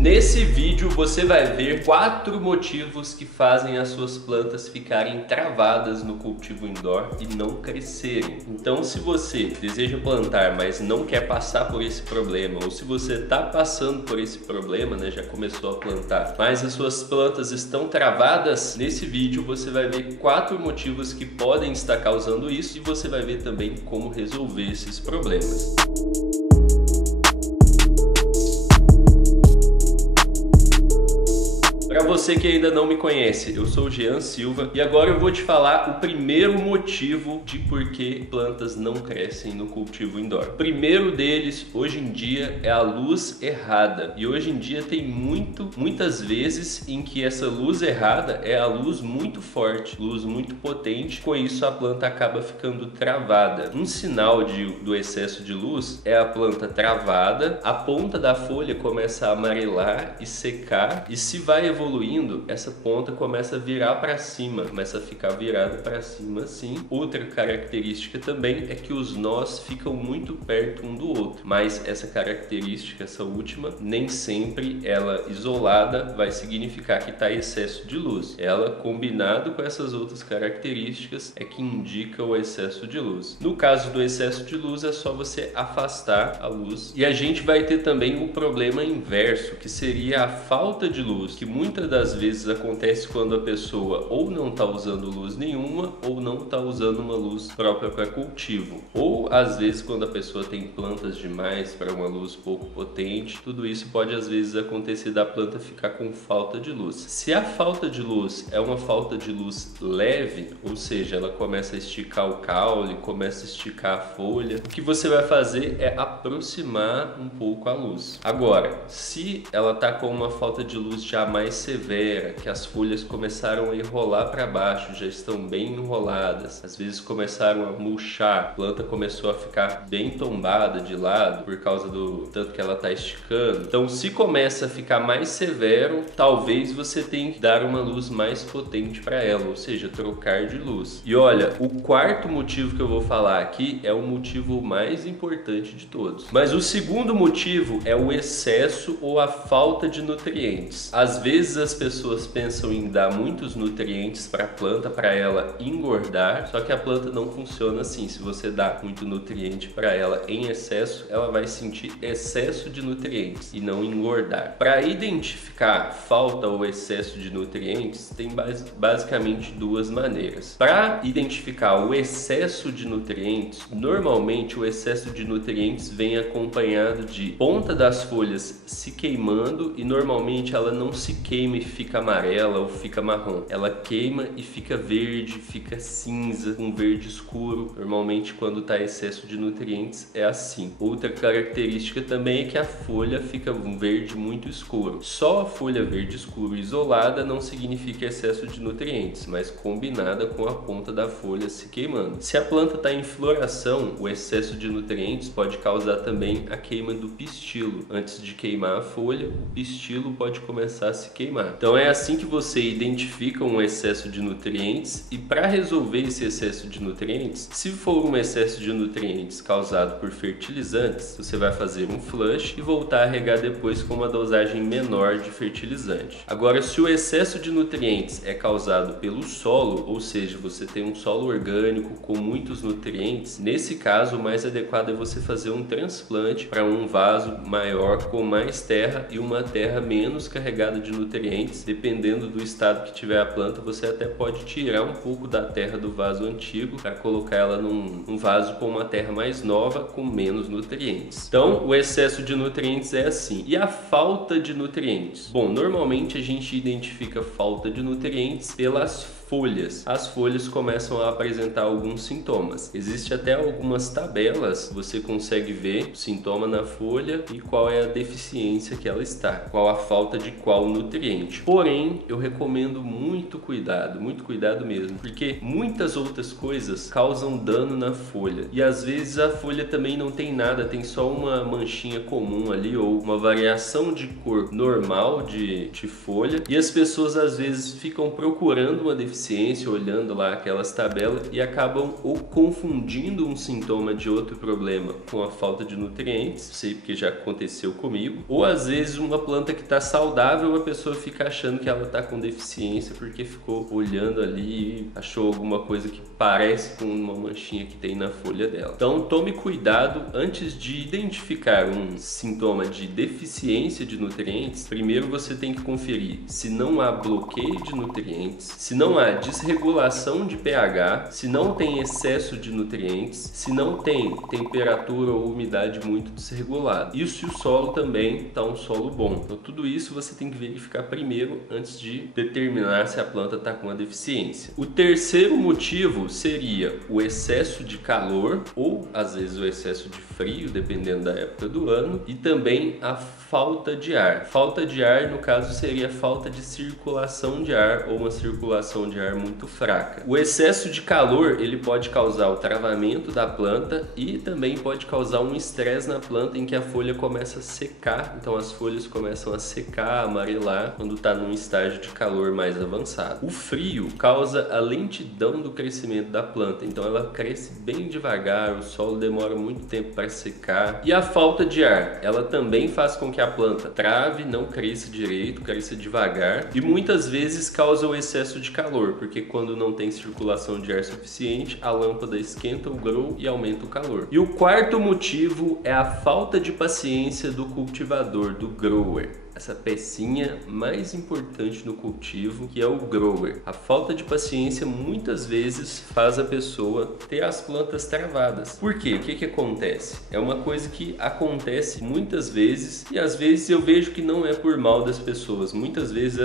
Nesse vídeo você vai ver 4 motivos que fazem as suas plantas ficarem travadas no cultivo indoor e não crescerem. Então, se você deseja plantar, mas não quer passar por esse problema, ou se você está passando por esse problema, né, já começou a plantar, mas as suas plantas estão travadas, nesse vídeo você vai ver 4 motivos que podem estar causando isso e você vai ver também como resolver esses problemas. Para você que ainda não me conhece, eu sou o Jean Silva e agora eu vou te falar o primeiro motivo de por que plantas não crescem no cultivo indoor. O primeiro deles, hoje em dia, é a luz errada. E hoje em dia tem muitas vezes em que essa luz errada é a luz muito forte, luz muito potente. Com isso a planta acaba ficando travada. Um sinal do excesso de luz é a planta travada, a ponta da folha começa a amarelar e secar, e se vai evoluindo, essa ponta começa a virar para cima, começa a ficar virada para cima assim. Outra característica também é que os nós ficam muito perto um do outro, mas essa característica, essa última, nem sempre ela isolada vai significar que está excesso de luz. Ela, combinado com essas outras características, é que indica o excesso de luz. No caso do excesso de luz, é só você afastar a luz. E a gente vai ter também o problema inverso, que seria a falta de luz, que muitas das vezes acontece quando a pessoa ou não está usando luz nenhuma ou não está usando uma luz própria para cultivo, ou às vezes quando a pessoa tem plantas demais para uma luz pouco potente. Tudo isso pode às vezes acontecer da planta ficar com falta de luz. Se a falta de luz é uma falta de luz leve, ou seja, ela começa a esticar o caule, começa a esticar a folha, o que você vai fazer é aproximar um pouco a luz. Agora, se ela está com uma falta de luz já mais severa, que as folhas começaram a enrolar para baixo, já estão bem enroladas, às vezes começaram a murchar, a planta começou a ficar bem tombada de lado por causa do tanto que ela está esticando. Então, se começa a ficar mais severo, talvez você tenha que dar uma luz mais potente para ela, ou seja, trocar de luz. E olha, o quarto motivo que eu vou falar aqui é o motivo mais importante de todos. Mas o segundo motivo é o excesso ou a falta de nutrientes. Às vezes as pessoas pensam em dar muitos nutrientes para a planta, para ela engordar, só que a planta não funciona assim. Se você dá muito nutriente para ela em excesso, ela vai sentir excesso de nutrientes e não engordar. Para identificar falta ou excesso de nutrientes, tem basicamente duas maneiras. Para identificar o excesso de nutrientes, normalmente o excesso de nutrientes vem acompanhado de ponta das folhas se queimando, e normalmente ela não se queima e fica amarela ou fica marrom. Ela queima e fica verde, fica cinza, um verde escuro. Normalmente quando está excesso de nutrientes é assim. Outra característica também é que a folha fica um verde muito escuro. Só a folha verde escuro isolada não significa excesso de nutrientes, mas combinada com a ponta da folha se queimando. Se a planta está em floração, o excesso de nutrientes pode causar também a queima do pistilo. Antes de queimar a folha, o pistilo pode começar a se queimar. Então é assim que você identifica um excesso de nutrientes, e para resolver esse excesso de nutrientes, se for um excesso de nutrientes causado por fertilizantes, você vai fazer um flush e voltar a regar depois com uma dosagem menor de fertilizante. Agora, se o excesso de nutrientes é causado pelo solo, ou seja, você tem um solo orgânico com muitos nutrientes, nesse caso o mais adequado é você fazer um transplante para um vaso maior com mais terra e uma terra menos carregada de nutrientes. Dependendo do estado que tiver a planta, você até pode tirar um pouco da terra do vaso antigo para colocar ela num vaso com uma terra mais nova, com menos nutrientes. Então, o excesso de nutrientes é assim. E a falta de nutrientes? Bom, normalmente a gente identifica falta de nutrientes pelas folhas. As folhas começam a apresentar alguns sintomas. Existe até algumas tabelas, você consegue ver o sintoma na folha e qual é a deficiência que ela está, qual a falta de qual nutriente. Porém, eu recomendo muito cuidado mesmo, porque muitas outras coisas causam dano na folha. E às vezes a folha também não tem nada, tem só uma manchinha comum ali ou uma variação de cor normal de folha. E as pessoas às vezes ficam procurando uma deficiência deficiência olhando lá aquelas tabelas e acabam ou confundindo um sintoma de outro problema com a falta de nutrientes, sei porque já aconteceu comigo, ou às vezes uma planta que está saudável, a pessoa fica achando que ela está com deficiência porque ficou olhando ali e achou alguma coisa que parece com uma manchinha que tem na folha dela. Então tome cuidado antes de identificar um sintoma de deficiência de nutrientes. Primeiro você tem que conferir se não há bloqueio de nutrientes, se não há desregulação de pH, se não tem excesso de nutrientes, se não tem temperatura ou umidade muito desregulada. E se o solo também está um solo bom. Então tudo isso você tem que verificar primeiro antes de determinar se a planta está com uma deficiência. O terceiro motivo seria o excesso de calor ou às vezes o excesso de frio, dependendo da época do ano, e também a falta de ar. Falta de ar, no caso, seria falta de circulação de ar ou uma circulação de ar muito fraca. O excesso de calor, ele pode causar o travamento da planta e também pode causar um estresse na planta em que a folha começa a secar. Então as folhas começam a secar, amarelar quando está num estágio de calor mais avançado. O frio causa a lentidão do crescimento da planta, então ela cresce bem devagar, o solo demora muito tempo para secar. E a falta de ar, ela também faz com que a planta trave, não cresça direito, cresça devagar e muitas vezes causa o excesso de calor, porque quando não tem circulação de ar suficiente, a lâmpada esquenta o grow e aumenta o calor. E o quarto motivo é a falta de paciência do cultivador, do grower. Essa pecinha mais importante no cultivo, que é o grower. A falta de paciência muitas vezes faz a pessoa ter as plantas travadas. Por quê? O que acontece? É uma coisa que acontece muitas vezes e às vezes eu vejo que não é por mal das pessoas. Muitas vezes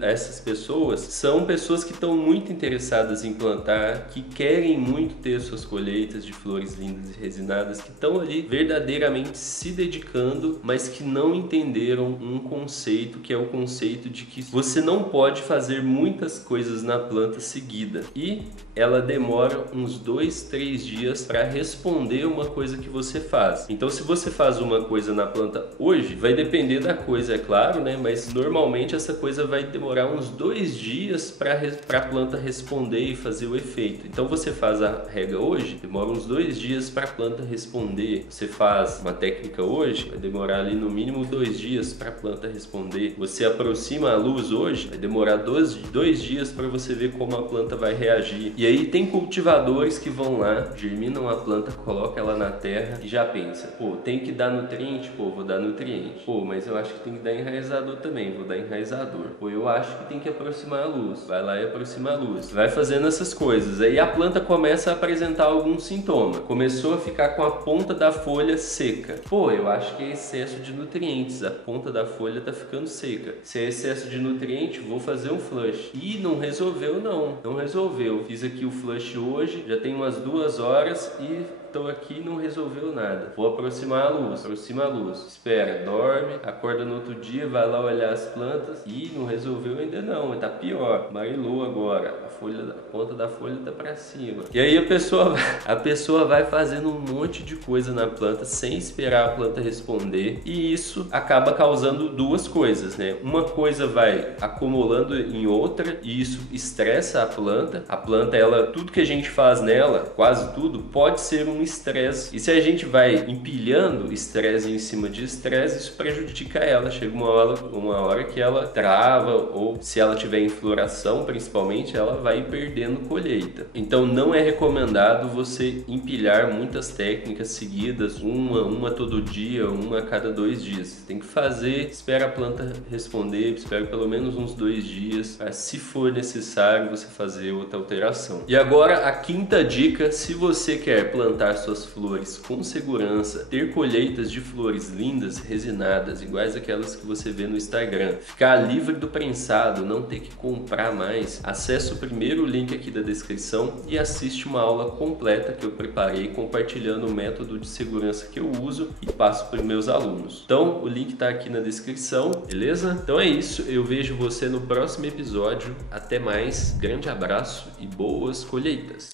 essas pessoas são pessoas que estão muito interessadas em plantar, que querem muito ter suas colheitas de flores lindas e resinadas, que estão ali verdadeiramente se dedicando, mas que não entenderam um conceito, que é o conceito de que você não pode fazer muitas coisas na planta seguida e ela demora uns 2-3 dias para responder uma coisa que você faz. Então se você faz uma coisa na planta hoje, vai depender da coisa, é claro, né? Mas normalmente essa coisa vai demorar uns 2 dias para a planta responder e fazer o efeito. Então você faz a rega hoje, demora uns 2 dias para a planta responder. Você faz uma técnica hoje, vai demorar ali no mínimo 2 dias para a planta responder. Você aproxima a luz hoje, vai demorar 2 dias para você ver como a planta vai reagir. E aí tem cultivadores que vão lá, germinam a planta, colocam ela na terra e já pensa, pô, tem que dar nutriente? Pô, vou dar nutriente. Pô, mas eu acho que tem que dar enraizador também, vou dar enraizador. Pô, eu acho que tem que aproximar a luz. Vai lá e aproxima a luz. Vai fazendo essas coisas. Aí a planta começa a apresentar algum sintoma. Começou a ficar com a ponta da folha seca. Pô, eu acho que é excesso de nutrientes. A ponta da folha tá ficando seca. Se é excesso de nutriente, vou fazer um flush. E não resolveu não. Não resolveu. Fiz aqui o flush hoje, já tem umas 2 horas e estou aqui e não resolveu nada. Vou aproximar a luz. Aproxima a luz. Espera, dorme, acorda no outro dia, vai lá olhar as plantas e não resolveu ainda não. Tá pior. Amarelou agora. A ponta da folha tá para cima. E aí a pessoa vai fazendo um monte de coisa na planta sem esperar a planta responder. E isso acaba causando 2 coisas, né? Uma coisa vai acumulando em outra e isso estressa a planta. A planta, tudo que a gente faz nela, quase tudo, pode ser um estresse. E se a gente vai empilhando estresse em cima de estresse, isso prejudica ela. Chega uma hora que ela trava, ou se ela tiver em floração, principalmente, ela vai perdendo colheita. Então não é recomendado você empilhar muitas técnicas seguidas, uma todo dia, uma a cada 2 dias. Você tem que fazer, espera a planta responder, espera pelo menos uns 2 dias, para, se for necessário, você fazer outra alteração. E agora a quinta dica: se você quer plantar suas flores com segurança, ter colheitas de flores lindas, resinadas, iguais aquelas que você vê no Instagram, ficar livre do prensado, não ter que comprar mais, acesse o primeiro link aqui da descrição e assiste uma aula completa que eu preparei compartilhando o método de segurança que eu uso e passo para os meus alunos. Então o link está aqui na descrição, beleza? Então é isso, eu vejo você no próximo episódio. Até mais, grande abraço e boas colheitas!